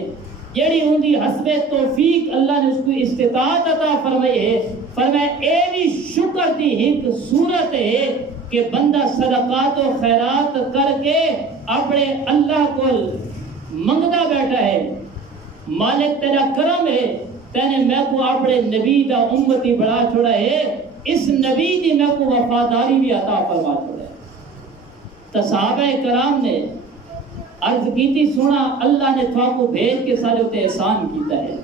جیڑی ہوندی حسب توفیق اللہ نے اس کو استطاعت عطا فرمائی ہے، فرمایا اے بھی شکر دی ایک صورت ہے کہ بندہ صدقات و خیرات کر کے اپنے اللہ کو منگتا بیٹھا ہے، مالک تیرا کرم ہے تینے میں کو اپنے نبی دا امتی بڑھا چھوڑا ہے، اس نبی دی میں کو وفاداری بھی عطا فرما چھوڑا ہے۔ تو صحابہ کرام نے عرض کی تھی سنا اللہ نے تھا کو بھیج کے سارے ہوتے احسان کیتا ہے،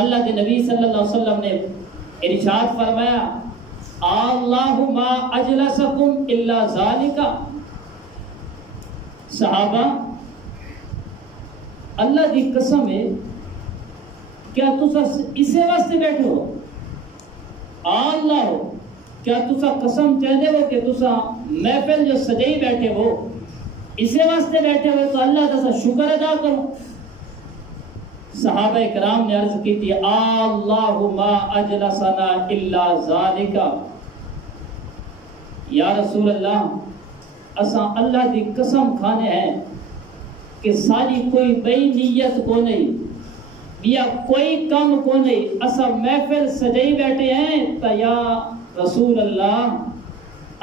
اللہ کے نبی صلی اللہ علیہ وسلم نے ارشاد فرمایا اللہ ما اجلسکم الا ذالک، صحابہ اللہ کی قسم ہے کیا تسا اسے واسطے بیٹھے ہو؟ اللہ کیا تسا قسم چاہتے ہو کہ تسا محفل جو سجائی بیٹھے ہو اسے واسطے بیٹھے ہو تو اللہ کا شکر ادا کرو۔ صحابہ کرام نے عرض کی تھی اللہ ما اجلسنا الا ذالک، یا رسول اللہ اساں اللہ دی قسم کھانے ہیں کہ ساری کوئی بئی نیت کو نہیں یا کوئی کم کو نہیں، اساں محفل سجائی بیٹھے ہیں تو یا رسول اللہ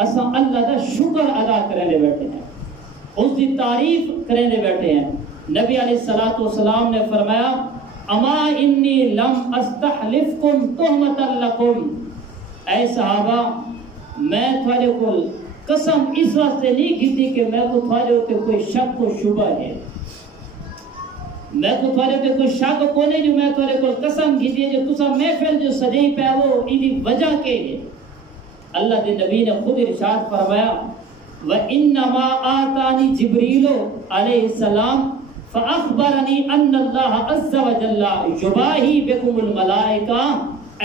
اساں اللہ دا شکر ادا کرنے بیٹھے ہیں، اس کی تعریف کرنے بیٹھے ہیں۔ نبی علیہ الصلوۃ والسلام نے فرمایا اما انی لم استحلفکم تہمتا لکم، اے صحابہ میں تھوڑے کو قسم اس واسطے نہیں کی کہ میں کو تھوڑے ہوتے کوئی شک و شبہ ہے، میں کو تھوڑے ہوتے کوئی شک کو نہیں جو میں تھوڑے کو قسم کی جو تسا محفل جو سجائی پہ وہ ایدی وجہ کے ہے۔ اللہ کے نبی نے خود ارشاد فرمایا وَإِنَّمَا آتَانِ جِبْرِيلُ علیہ السلام فَأَخْبَرَنِي أَنَّ اللَّهَ عَزَّ وَجَلَّ يُبَاهِي بِكُمُ الْمَلَائِكَةَ،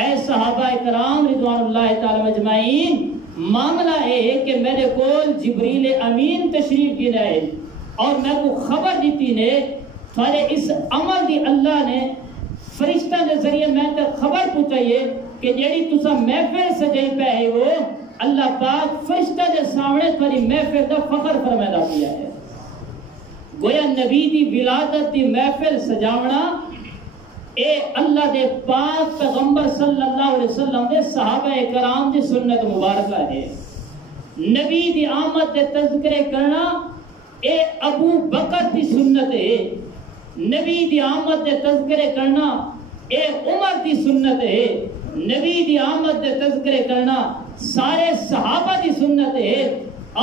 اے صحابہ کرام رضوان اللہ تعالی مجمعین، معاملہ ہے کہ میرے کول جبریل امین تشریف کی رہے اور میں کو خبر دیتی نے تھوڑے اس عمل دی اللہ نے فرشتہ دے ذریعے میں تے خبر پہنچائیے کہ جیڑی تسا محفل سجائی پہ ہے وہ اللہ پاک فرشتہ دے سامنے تھوڑی محفل دا فخر فرمائدہ کیا ہے۔ گویا نبی دی ولادت دی محفل سجاونا اے اللہ دے پاک پیغمبر صلی اللہ علیہ وسلم دے صحابہ کرام دی سنت مبارکہ ہے۔ نبی دی آمد دے تذکرے کرنا اے ابو بکر دی سنت ہے، نبی دی آمد دے تذکرے کرنا اے عمر دی سنت ہے، نبی دی آمد دے تذکرے کرنا سارے صحابہ دی سنت ہے،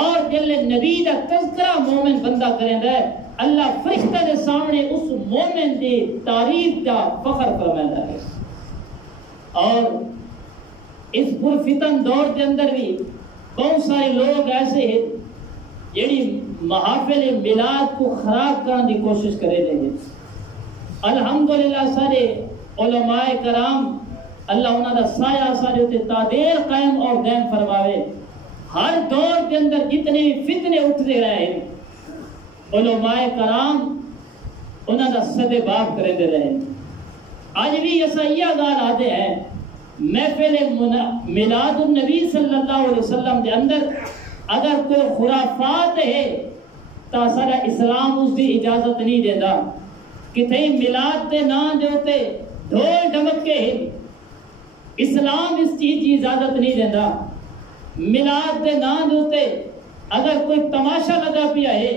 اور جل نبی دا تذکرہ مومن بندہ کریں دے اللہ فرشتہ دے سامنے اس مومن دی تعریف دا فخر فرمائے ہے۔ اور اس پرفتن دور کے اندر بھی بہت سارے لوگ ایسے ہیں جیڑی محافل میلاد کو خراب کرنے کی کوشش کرے رہے ہیں۔ الحمدللہ سارے علماء کرام اللہ انہاں دا سایہ سارے ہوتے تعدیر قائم اور دائم فرماوے، ہر دور کے اندر جتنے فتنے اٹھتے رہے ہیں علماء کرام انہاں دا صدے باب کرے دے رہے ہیں۔ آج بھی ایسا یہ گال آتے ہیں محفل میلاد النبی صلی اللہ علیہ وسلم دے اندر اگر کوئی خرافات ہے تو سارا اسلام اس دی اجازت نہیں دیتا کہ تھے میلاد دے نام جو ہوتے ڈھول ڈھمکے ہیں، اسلام اس چیز کی اجازت نہیں دیتا۔ میلاد دے نام جو ہوتے اگر کوئی تماشا لگا پیا ہے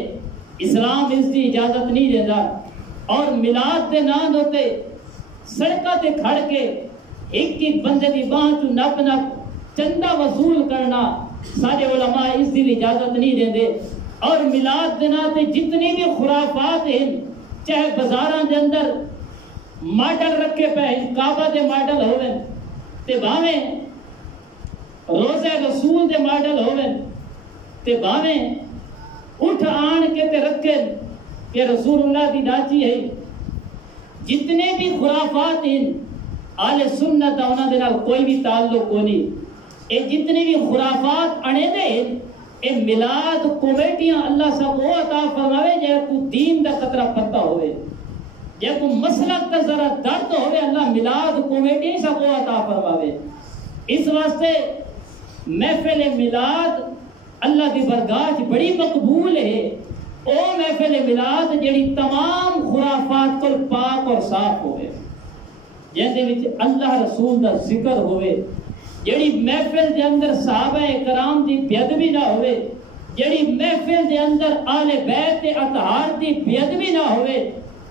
اسلام اس کی اجازت نہیں دیتا، اور میلاد دے نام ہوتے سڑکہ تے کھڑ کے ایک ایک بندے دی باں تو نپ نپ چندہ وصول کرنا سارے علماء اس کی اجازت نہیں دیندے۔ اور میلاد دے نام تے جتنی بھی خرافات ہیں چاہے بازاراں دے اندر ماڈل رکھے پہ کعبہ دے ماڈل ہوئے تے باویں روزہ رسول دے ماڈل ہوئے تے باویں اٹھ آن کے تے رکھے کہ رسول اللہ دی ڈاچی ہے، جتنے بھی خرافات ہیں آل سنت انہاں دے نال کوئی بھی تعلق کو نہیں۔ اے جتنے بھی خرافات اڑے دے اے میلاد کمیٹیاں اللہ سب وہ عطا فرماوے جے کو دین دا قطرہ پتہ ہوئے، جے کو مسلک دا ذرا درد ہوئے اللہ میلاد کمیٹیاں سب وہ عطا فرماوے۔ اس واسطے محفل میلاد اللہ دی برگاہ بڑی مقبول ہے، او محفل میلاد جڑی تمام خرافات کو پاک اور صاف ہوئے، جیسے وچ اللہ رسول دا ذکر ہوئے، جڑی محفل دے اندر صحابہ کرام دی بےادبی نہ ہوئے، جڑی محفل دے اندر آل بیت اطہار دی بےادبی نہ ہوئے،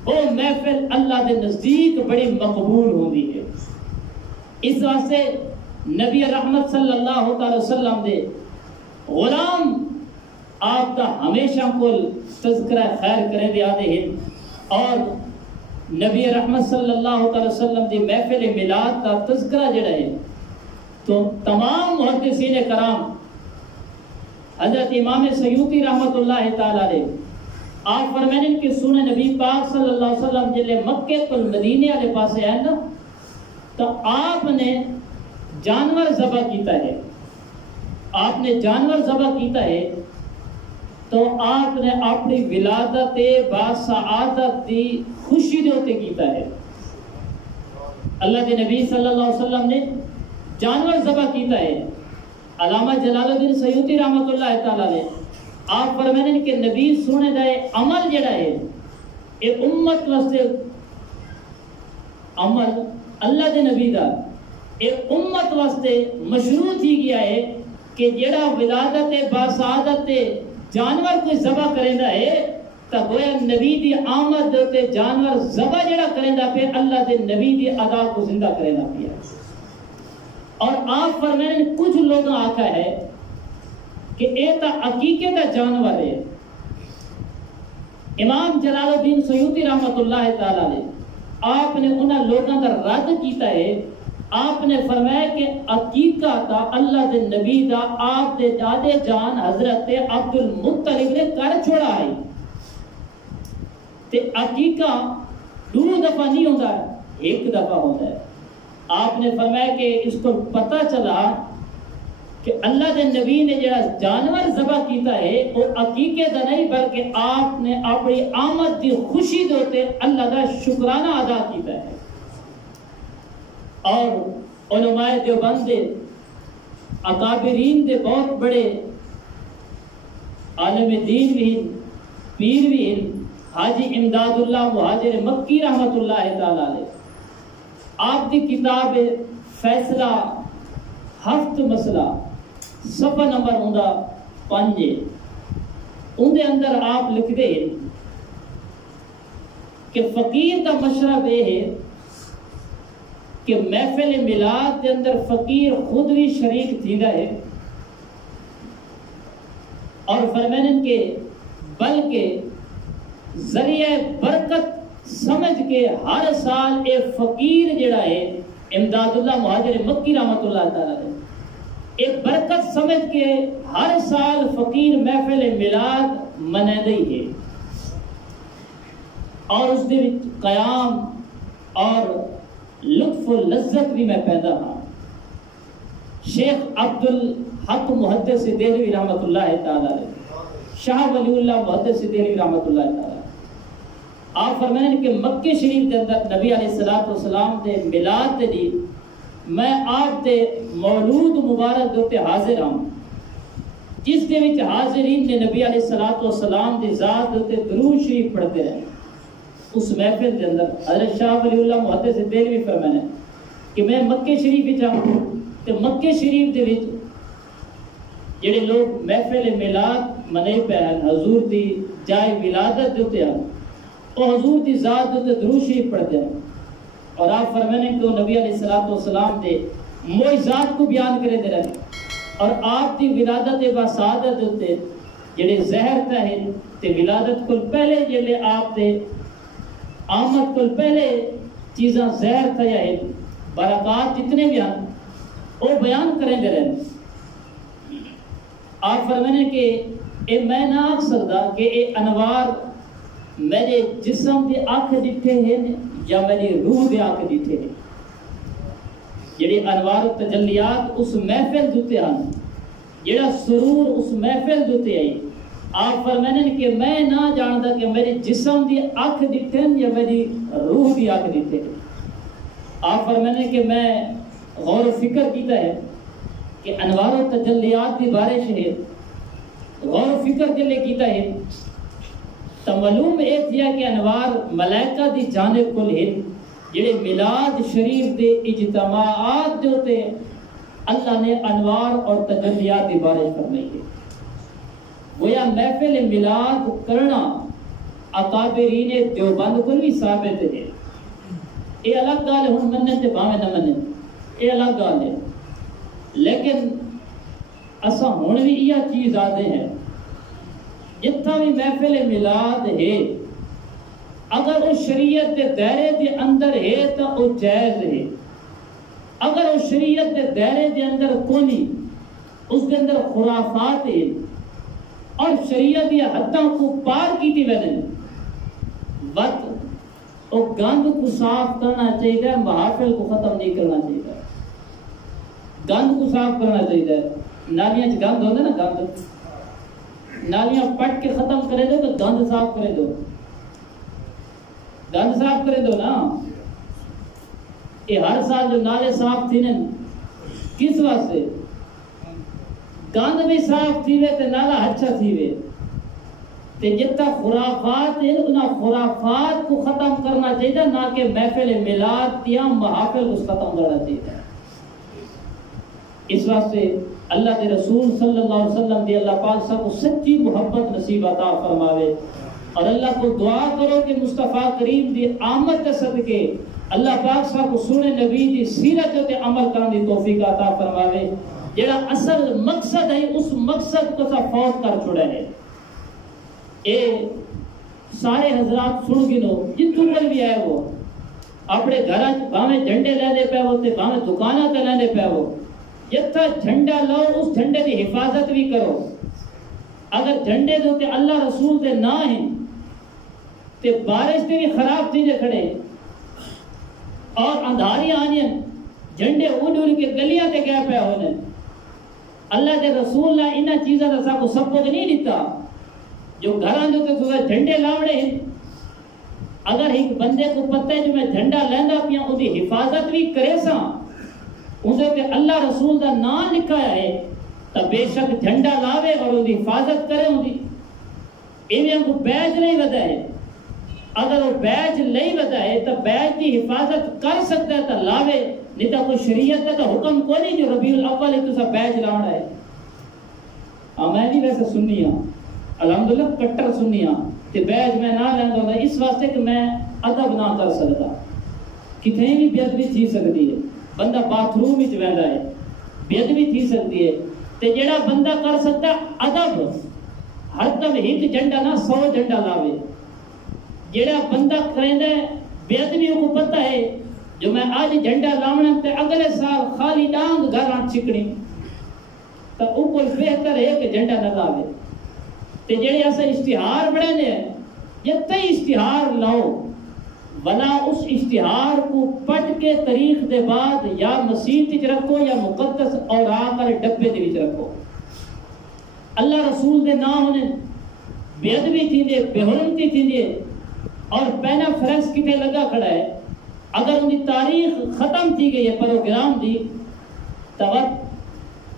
وہ محفل اللہ دے نزدیک بڑی مقبول ہوندی ہے۔ اس واسطے نبی رحمت صلی اللہ علیہ وسلم دے غلام آپ کا ہمیشہ کو تذکرہ خیر کریں دے آدھے ہیں، اور نبی رحمت صلی اللہ علیہ وسلم دی محفل میلاد کا تذکرہ جڑا ہے تو تمام محدثین کرام حضرت امام سیوطی رحمت اللہ تعالی علیہ آپ فرمائیں کہ سنن نبی پاک صلی اللہ علیہ وسلم جلے مکے تو مدینے والے پاسے آئے نا تو آپ نے جانور ذبح کیتا ہے، آپ نے جانور ذبح کیتا ہے تو آپ نے اپنی ولادت باسعادت دی خوشی دے ہوتے کیتا ہے۔ اللہ کے نبی صلی اللہ علیہ وسلم نے جانور ذبح کیتا ہے۔ علامہ جلال الدین سیوطی رحمت اللہ تعالی علیہ آپ فرمائیں کہ نبی سونے دا عمل جڑا ہے اے امت واسطے عمل اللہ دے نبی دا اے امت واسطے مشروع تھی گیا ہے کہ جڑا ولادت باسعادت جانور کوئی ذبح کریندا ہے تا گویا نبی دی آمد تے جانور ذبح جڑا کریندا پہ اللہ دے نبی دی ادا کو زندہ کریندا پیا۔ اور آپ فرمائیں کچھ لوگ آکھا ہے کہ اے تا عقیقے دا جانور ہے۔ امام جلال الدین سیوطی رحمت اللہ تعالی علیہ آپ نے انہاں لوگوں کا رد کیتا ہے، آپ نے فرمایا کہ عقیقہ تا اللہ دے نبی دا آپ دے دادے جان حضرت عبد المطلب نے کر چھوڑا ہے تے عقیقہ دو دفعہ نہیں ہوتا ہے، ایک دفعہ ہوتا ہے۔ آپ نے فرمایا کہ اس کو پتہ چلا کہ اللہ دے نبی نے جڑا جانور ذبح کیتا ہے وہ عقیقے دا نہیں بلکہ آپ نے اپنی آمد دی خوشی دوتے اللہ دا شکرانہ ادا کیتا ہے۔ اور علماء دیوبند دے اکابرین دے بہت بڑے عالم دین بھی پیر بھی حاجی امداد اللہ مہاجر مکی رحمت اللہ تعالی علیہ آپ دی کتاب فیصلہ ہفت مسئلہ صفحہ نمبر 5 ان دے اندر آپ لکھ دے کہ فقیر دا مشرب یہ ہے کہ محفل میلاد دے اندر فقیر خود بھی شریک تھیدا ہے اور فرمائیں کہ بلکہ ذریعہ برکت سمجھ کے ہر سال اے فقیر جڑا ہے امداد اللہ مہاجر مکی رحمت اللہ تعالی علیہ ایک برکت سمجھ کے ہر سال فقیر محفل میلاد منیندے ہے اور اس دے وچ قیام اور لطف و لذت بھی میں پیدا ہاں۔ شیخ عبد الحق محدث دہلوی رحمت اللہ تعالی علیہ شاہ ولی اللہ محدث دہلوی رحمت اللہ تعالی آپ فرمائیں کہ مکہ شریف کے اندر نبی علیہ السلام دے میلاد دے دی میں آپ دے مولود مبارک دوتے حاضر ہوں جس دے وچ حاضرین نے نبی علیہ السلام دے ذات دوتے درود شریف پڑھتے رہے۔ اس محفل دے اندر حضرت شاہ ولی اللہ محدث دہلوی فرمائیں کہ میں مکہ شریف وچ آؤں تے مکہ شریف دے وچ جڑے لوگ محفل میلاد منے پہ ہیں حضور دی جائے ولادت دوتے ہیں وہ حضور دی ذات دوتے درود شریف پڑھتے ہیں اور آپ فرمائیں کہ وہ نبی علیہ السلام دے معجزات کو بیان کرے دے رہے اور آپ دی ولادت باسعادت دوتے جڑے زہر تھا ہے تے ولادت کو پہلے جڑے آپ دے آمد کو پہلے چیزاں زہر تھا یا برکات جتنے بھی ہیں وہ بیان کریں دے رہے۔ آپ فرمائیں کہ اے میں نہ آکھ سکتا کہ اے انوار میرے جسم دے آنکھ ڈٹھے ہیں یا میری روح دے آنکھ ڈٹھے ہیں۔ جڑی انوار و تجلیات اس محفل دوتے ہیں جڑا سرور اس محفل دوتے ہیں آپ فرمائیں کہ میں نہ جانتا کہ میرے جسم دی آنکھ ڈٹھے ہیں یا میری روح دی آنکھ ڈٹھے ہیں۔ آپ فرمائیں کہ میں غور و فکر کیتا ہے کہ انوار و تجلیات دی بارش ہے غور و فکر کے لئے کیتا ہے تو معلوم ایک دیا کہ انوار ملائکہ دی جانب کل ہے جڑے میلاد شریف دے اجتماعات دے ہوتے اللہ نے انوار اور تجلیات دی بارش فرمائی ہے۔ گویا محفل میلاد کرنا اکابرین دیوبند کو بھی ثابت ہے۔ یہ الگ گال ہے ہن مننے تے باویں نہ مننے یہ الگ گال ہے لیکن اساں ہن بھی یہ چیز آدھے ہیں جتنا بھی محفل میلاد ہے اگر اس شریعت دے دائرے دے اندر ہے تو وہ جائز ہے، اگر اس شریعت دے دائرے دے اندر کونی اس کے اندر خرافات ہے اور شریعت یا حداں کو پار کیتی ویدن وقت اور گند کو صاف کرنا چاہیے، محافل کو ختم نہیں کرنا چاہیے، گند کو صاف کرنا چاہیے۔ نالیاں چ گند ہوتا نا، گند نالیاں پٹ کے ختم کرے دو تو گند صاف کرے دو، گند صاف کرے دو نا۔ یہ ہر سال جو نالے صاف تھی کس واسطے؟ گند بھی صاف تھی وے تے نالا اچھا تھی وے، تے جتا خرافات ہیں انہاں خرافات کو ختم کرنا چاہیے، نہ کہ محفل میلاد یا محافل کو ختم کرنا چاہیے۔ اس واسطے اللہ کے رسول صلی اللہ علیہ وسلم دی اللہ پاک صاحب کو سچی محبت نصیب عطا فرماوے، اور اللہ کو دعا کرو کہ مصطفیٰ کریم دی آمد کے صدقے اللہ پاک صاحب کو سونے نبی دی سیرت تے عمل کرنے دی توفیق عطا فرماوے۔ جڑا اصل مقصد ہے اس مقصد کو سا فوت کر چھوڑا ہے۔ اے سارے حضرات سن گنو جتوں پر بھی آئے وہ اپنے گھراں بھاویں جھنڈے لیندے پے ہو تے بھاویں دکاناں تے لیندے پے ہو، جتھا جھنڈا لاؤ اس جھنڈے کی حفاظت بھی کرو۔ اگر جھنڈے دے تے اللہ رسول دے نہ ہیں تے بارش تے بھی خراب تھی جے کھڑے اور اندھاریاں آنیاں جھنڈے اڑ اڑ کے گلیاں تے گئے پے ہونے۔ اللہ کے رسول نے انہاں چیزاں دا سا کو سبق نہیں دیتا جو گھراں جو تے جھنڈے لاوڑے ہیں۔ اگر ایک بندے کو پتہ ہے جو میں جھنڈا لیندا پیاں اون دی حفاظت بھی کرے ساں، اندر تے اللہ رسول دا نام لکھایا ہے تو بے شک جھنڈا لاوے اور ان دی حفاظت کرے۔ ان دی ایویں کو بیج نہیں ودا ہے، اگر وہ بیج نہیں ودا ہے تو بیج دی حفاظت کر سکتا ہے تو لاوے، نہیں تو کوئی شریعت کا تو حکم کوئی نہیں جو ربیع الاول ہے تو سا بیج لانا ہے۔ میں بھی ویسے سنی ہوں الحمدللہ کٹر سنی ہوں کہ بیج میں نہ لیندا ہوں اس واسطے کہ میں ادب نہ کر سکتا، کتنے بھی بے ادبی تھی سکتی ہے، بندہ باتھ روم وچ ویندا ہے بے ادبی تھی سکتی ہے، تے جڑا بندہ کر سکتا ادب ہر دم ایک جھنڈا نہ 100 جھنڈا لاوے۔ جڑا بندہ کریندا ہے بے ادبی کو پتہ ہے جو میں آج جھنڈا لاونا تے اگلے سال خالی ڈانگ گھراں چھکڑی تو او کوئی بہتر ہے کہ جھنڈا نہ لاوے۔ تے جڑے اسا اشتہار بڑھانے جتے اشتہار لاؤ ولا اس اشتہار کو پٹ کے تاریخ دے بعد یا مسیح وچ رکھو یا مقدس اوراق والے ڈبے دے وچ رکھو۔ اللہ رسول دے نام ہونے بے ادبی تھی بے حرمتی تھی اور پینا فرنس کتے لگا کھڑا ہے، اگر ان کی تاریخ ختم تھی گئی ہے پروگرام دی تو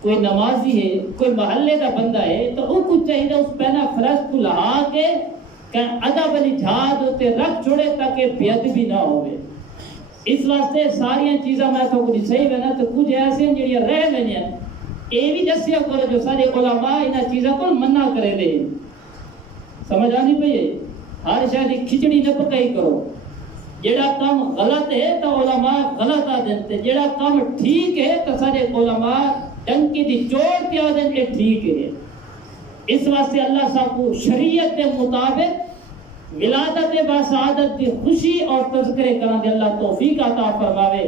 کوئی نمازی ہے کوئی محلے دا بندہ ہے تو وہ کچھ چاہیے اس پینا فرنس کو لہا کے کہ ادب علی جہاد ہوتے رکھ چھوڑے تاکہ بے ادبی نہ ہوئے۔ اس واسطے ساری چیزاں میں تو کچھ صحیح بنا تو کچھ ایسے ہیں جڑیاں رہ لینی ہیں، یہ بھی دسیا کرو جو سارے علماء انہاں چیزاں کو منع کرے دے۔ سمجھ آنی پئی ہے؟ ہر شاید کھچڑی نہ پکائی کرو، جڑا کام غلط ہے تو علماء غلط آ دیں، جڑا کام ٹھیک ہے تو سارے علماء ڈنکی دی چوٹ پہ آ دیں یہ ٹھیک ہے۔ اس واسطے اللہ صاحب کو شریعت کے مطابق ولادت با سعادت دی خوشی اور تذکرے کرنے اللہ توفیق عطا فرماوے۔